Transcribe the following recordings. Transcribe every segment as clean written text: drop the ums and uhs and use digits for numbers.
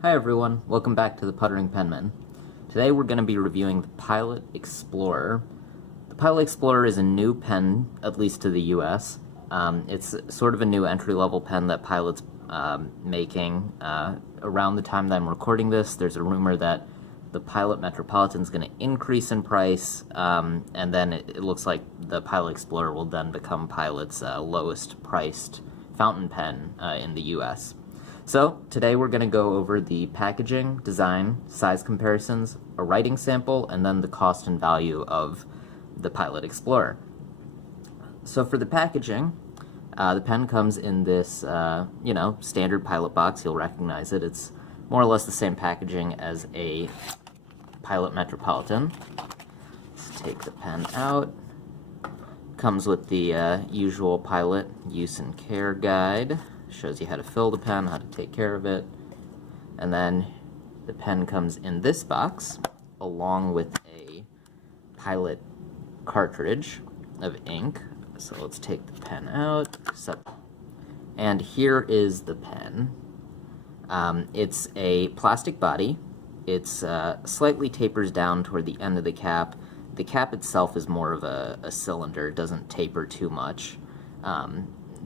Hi everyone, welcome back to the Puttering Penman. Today we're going to be reviewing the Pilot Explorer. The Pilot Explorer is a new pen, at least to the US. It's sort of a new entry-level pen that Pilot's making. Around the time that I'm recording this, there's a rumor that the Pilot Metropolitan is going to increase in price, and then it looks like the Pilot Explorer will then become Pilot's lowest priced fountain pen in the US. So, today we're going to go over the packaging, design, size comparisons, a writing sample, and then the cost and value of the Pilot Explorer. So for the packaging, the pen comes in this, standard Pilot box. You'll recognize it. It's more or less the same packaging as a Pilot Metropolitan. Let's take the pen out. Comes with the usual Pilot use and care guide. Shows you how to fill the pen, how to take care of it. And then the pen comes in this box along with a Pilot cartridge of ink. So let's take the pen out. And here is the pen. It's a plastic body. It's slightly tapers down toward the end of the cap. The cap itself is more of a cylinder. It doesn't taper too much.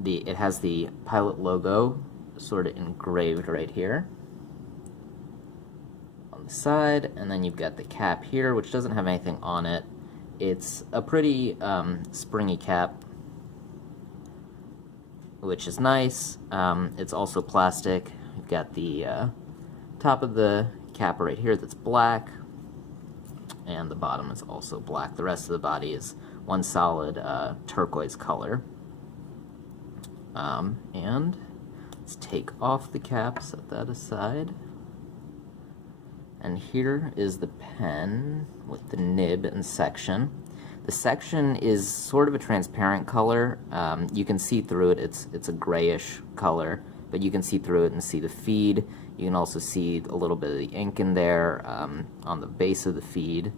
It has the Pilot logo sort of engraved right here on the side, and then you've got the cap here, which doesn't have anything on it. It's a pretty springy cap, which is nice. It's also plastic. You've got the top of the cap right here that's black, and the bottom is also black. The rest of the body is one solid turquoise color. And let's take off the cap, set that aside. And here is the pen with the nib and section. The section is sort of a transparent color. You can see through it. It's a grayish color, but you can see through it and see the feed. You can also see a little bit of the ink in there on the base of the feed.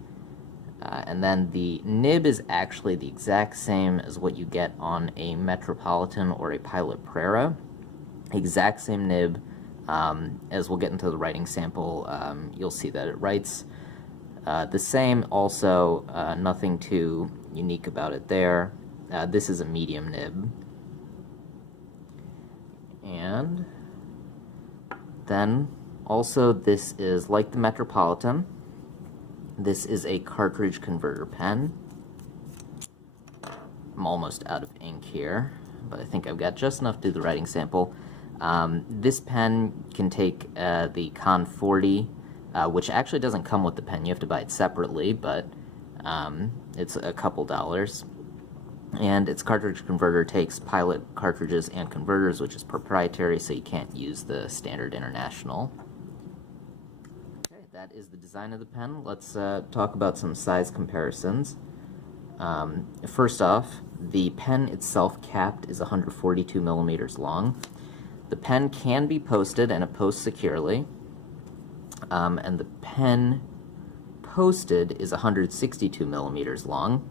And then the nib is actually the exact same as what you get on a Metropolitan or a Pilot Prera. Exact same nib. As we'll get into the writing sample, you'll see that it writes the same. Also, nothing too unique about it there. This is a medium nib. And then also this is like the Metropolitan. This is a cartridge converter pen. I'm almost out of ink here, but I think I've got just enough to do the writing sample. This pen can take the Kon-Peki, which actually doesn't come with the pen. You have to buy it separately, but it's a couple dollars. And its cartridge converter takes Pilot cartridges and converters, which is proprietary, so you can't use the standard international. That is the design of the pen. Let's talk about some size comparisons. First off, the pen itself capped is 142 millimeters long. The pen can be posted, and it posts securely. And the pen posted is 162 millimeters long.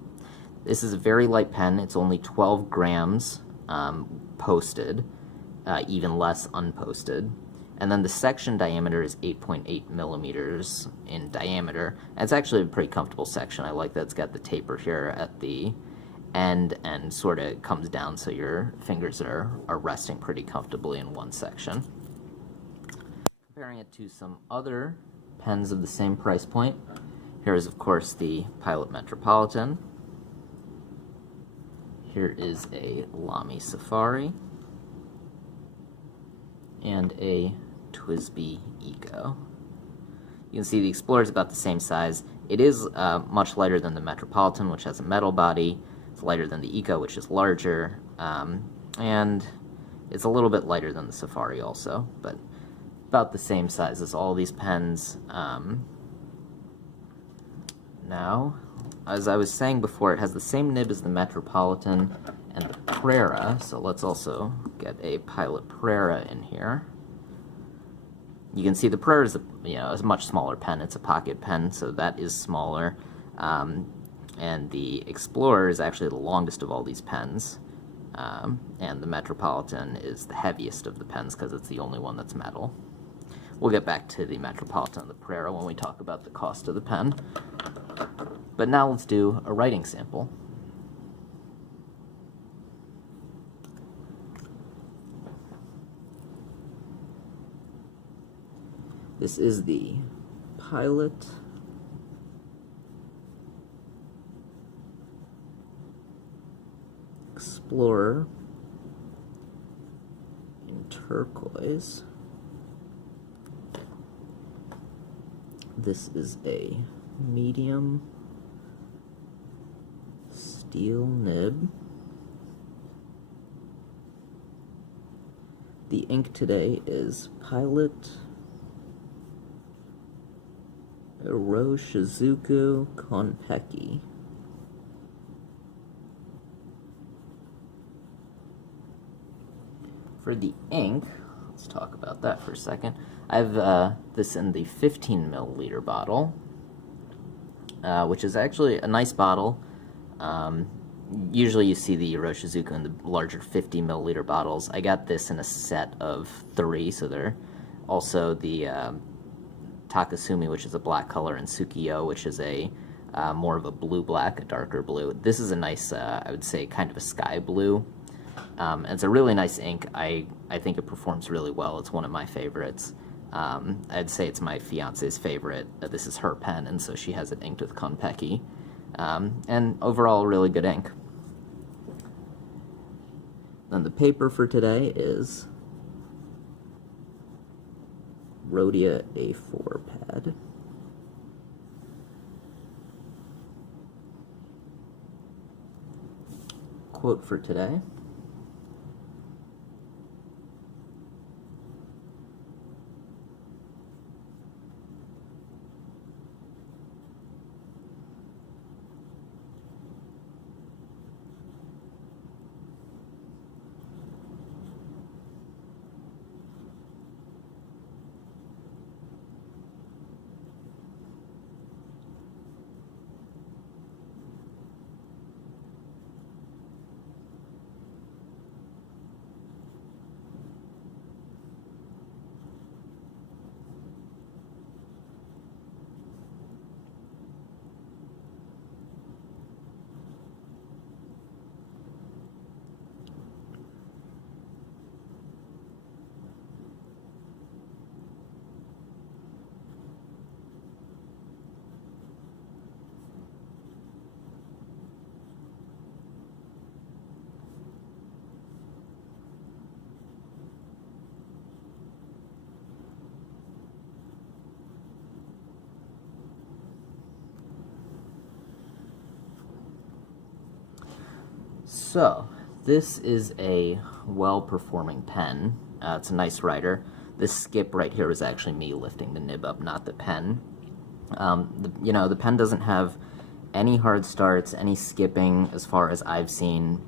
This is a very light pen. It's only 12 grams posted, even less unposted. And then the section diameter is 8.8 millimeters in diameter. And it's actually a pretty comfortable section. I like that it's got the taper here at the end and sort of comes down so your fingers are resting pretty comfortably in one section. Comparing it to some other pens of the same price point, here is of course the Pilot Metropolitan. Here is a Lamy Safari and a TWSBI Eco. You can see the Explorer is about the same size. It is much lighter than the Metropolitan, which has a metal body. It's lighter than the Eco, which is larger, and it's a little bit lighter than the Safari also, but about the same size as all these pens. Now, as I was saying before, it has the same nib as the Metropolitan and the Prera, so let's also get a Pilot Prera in here. You can see the Prera is a much smaller pen. It's a pocket pen, so that is smaller. And the Explorer is actually the longest of all these pens. And the Metropolitan is the heaviest of the pens because it's the only one that's metal. We'll get back to the Metropolitan and the Pereira when we talk about the cost of the pen. But now let's do a writing sample. This is the Pilot Explorer in turquoise. This is a medium steel nib. The ink today is Pilot Shizuku Kon-Peki. For the ink, let's talk about that for a second. I have this in the 15 milliliter bottle, which is actually a nice bottle. Usually you see the Shizuku in the larger 50 milliliter bottles. I got this in a set of 3, so they're also the Takasumi, which is a black color, and Tsukiyo, which is a more of a blue-black, a darker blue. This is a nice, I would say, kind of a sky blue. And it's a really nice ink. I think it performs really well. It's one of my favorites. I'd say it's my fiance's favorite. This is her pen, and so she has it inked with Kon-Peki. And overall, really good ink. Then the paper for today is Rhodia A4 pad. Quote for today: So, this is a well-performing pen. It's a nice writer. This skip right here is actually me lifting the nib up, not the pen. The pen doesn't have any hard starts, any skipping as far as I've seen.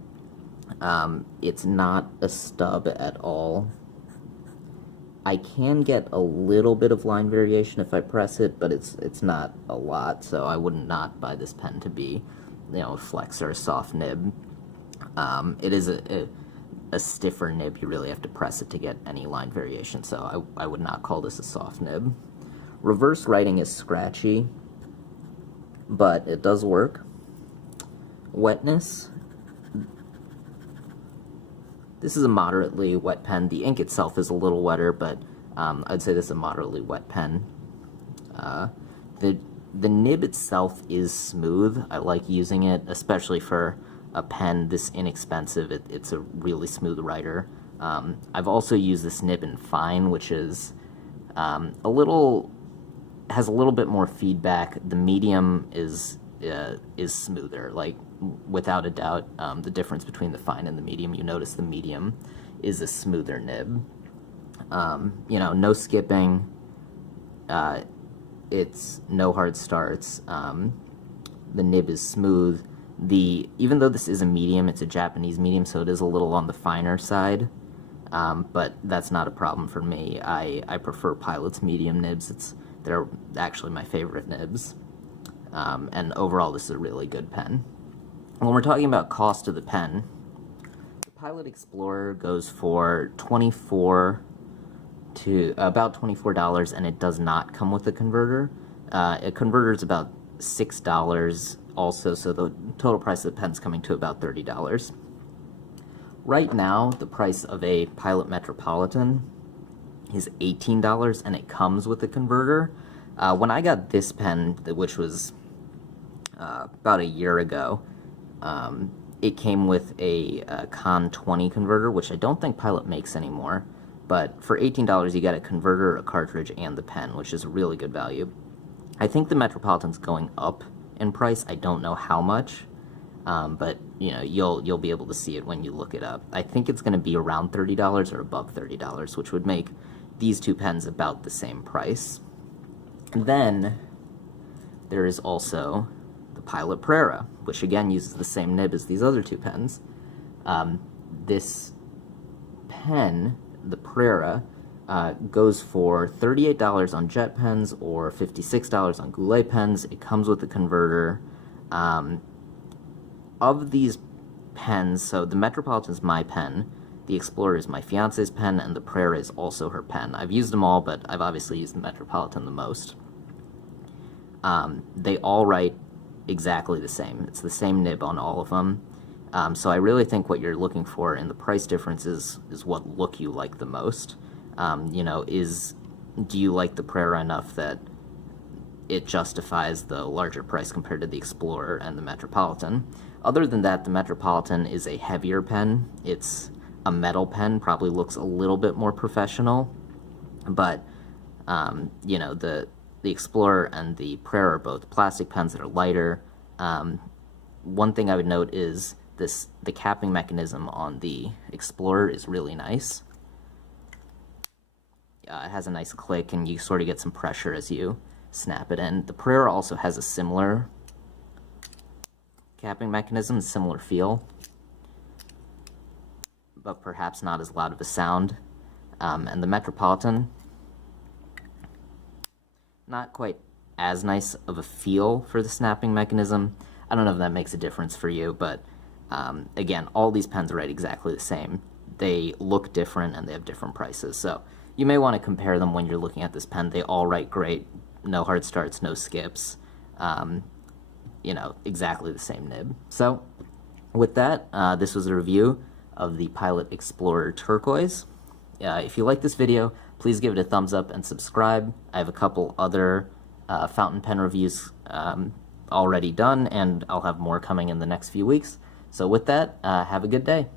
It's not a stub at all. I can get a little bit of line variation if I press it, but it's not a lot, so I would not buy this pen to be, a flex or a soft nib. It is a stiffer nib. You really have to press it to get any line variation, so I would not call this a soft nib. Reverse writing is scratchy, but it does work. Wetness. This is a moderately wet pen. The ink itself is a little wetter, but I'd say this is a moderately wet pen. The nib itself is smooth. I like using it, especially for a pen this inexpensive. It's a really smooth writer. I've also used this nib in fine, which is has a little bit more feedback. The medium is smoother, like without a doubt. The difference between the fine and the medium, you notice the medium is a smoother nib. No skipping. It's no hard starts. The nib is smooth. Even though this is a medium, it's a Japanese medium, so it is a little on the finer side, but that's not a problem for me. I prefer Pilot's medium nibs. They're actually my favorite nibs, and overall this is a really good pen. When we're talking about cost of the pen, the Pilot Explorer goes for $24 to to about $24, and it does not come with a converter. A converter is about $6 also, so the total price of the pen's coming to about $30. Right now, the price of a Pilot Metropolitan is $18, and it comes with a converter. When I got this pen, which was about a year ago, it came with a Kon-Peki converter, which I don't think Pilot makes anymore. But for $18, you get a converter, a cartridge, and the pen, which is a really good value. I think the Metropolitan's going up in price. I don't know how much, but you know, you'll be able to see it when you look it up. I think it's going to be around $30 or above $30, which would make these two pens about the same price. And then there is also the Pilot Prera, which again uses the same nib as these other two pens. This pen, the Prera, goes for $38 on jet pens or $56 on Goulet pens. It comes with a converter. Of these pens, so the Metropolitan is my pen, the Explorer is my fiance's pen, and the Prera is also her pen. I've used them all, but I've obviously used the Metropolitan the most. They all write exactly the same. It's the same nib on all of them. So I really think what you're looking for in the price difference is what look you like the most. You know, do you like the Prera enough that it justifies the larger price compared to the Explorer and the Metropolitan? Other than that, the Metropolitan is a heavier pen. It's a metal pen, probably looks a little bit more professional, but you know, the Explorer and the Prera are both plastic pens that are lighter. One thing I would note is the capping mechanism on the Explorer is really nice. It has a nice click, and you sort of get some pressure as you snap it in. The Prera also has a similar capping mechanism, similar feel, but perhaps not as loud of a sound. And the Metropolitan, not quite as nice of a feel for the snapping mechanism. I don't know if that makes a difference for you, but again, all these pens write exactly the same. They look different and they have different prices, so you may want to compare them when you're looking at this pen. They all write great, no hard starts, no skips, you know, exactly the same nib. So with that, this was a review of the Pilot Explorer Turquoise. If you like this video, please give it a thumbs up and subscribe. I have a couple other fountain pen reviews already done, and I'll have more coming in the next few weeks. So with that, have a good day.